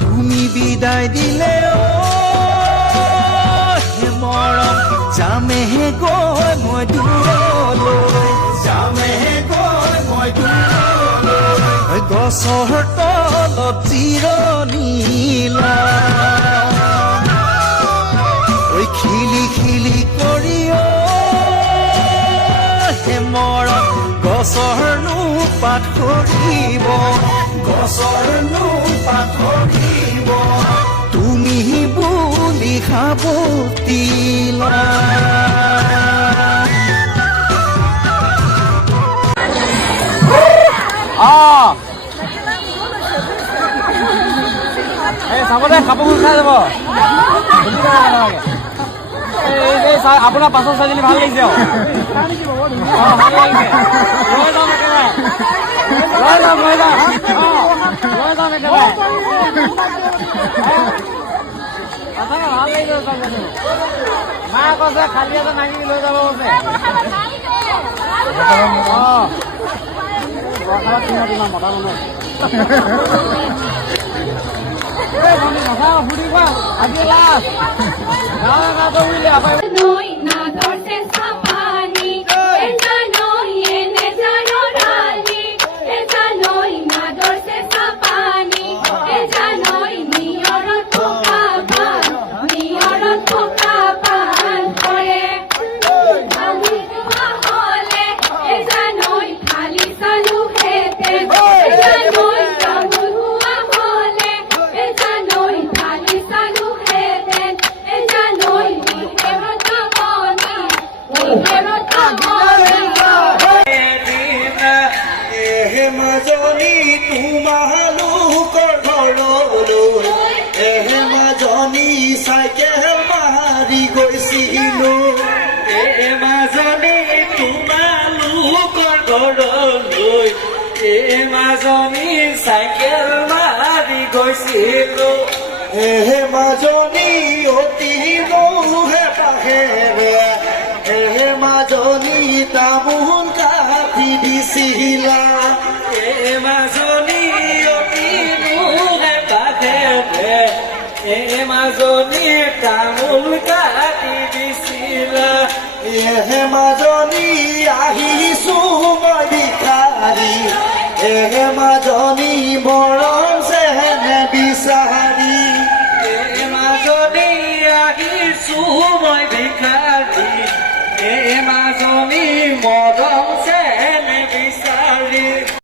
তুমি বিদায় দিলে হে মৰম যামেহে গৈ মই দূৰলৈ যামেহে গৈ মই দূৰলৈ গছৰ তলত জিৰণি লৈ খিলি খিলি কৰি হে মৰম গছৰনো পাত সৰিব গছৰনো পাত সৰিব তুমি বুলি সাৱটি লোৱা চাবলৈ কাপোৰ খাই যাব আপোনাৰ পাছৰ চাইজনী ভাল লাগিছে ভাল লাগিছে লৈ যাম একেবাৰে ভাল লাগিছে মা কৈছে খালি এটা নাগিনি লৈ যাব কৈছে মতা মানুহ ফুৰিবা আজি লাষ্ট মাজনী তোমালোকৰ ঘৰলৈ মাজনী চাইকেল মাৰি গৈছিলো মাজনী তোমালোকৰ ঘৰলৈ মাজনী চাইকেল মাৰি গৈছিলো মাজনী অতি মোহে পাহেৰে মাজনী তামোল কাটি দিছিলা মাজনী অতি মোহে পাহেৰে মাজনী তামোল কাটি দিছিলা মাজনী আহিছো মই ভিখাৰী মাজনী মৰম চেহেনে বিচাৰি মাজনী আহিছো মই ভিখাৰী মাজনী মৰম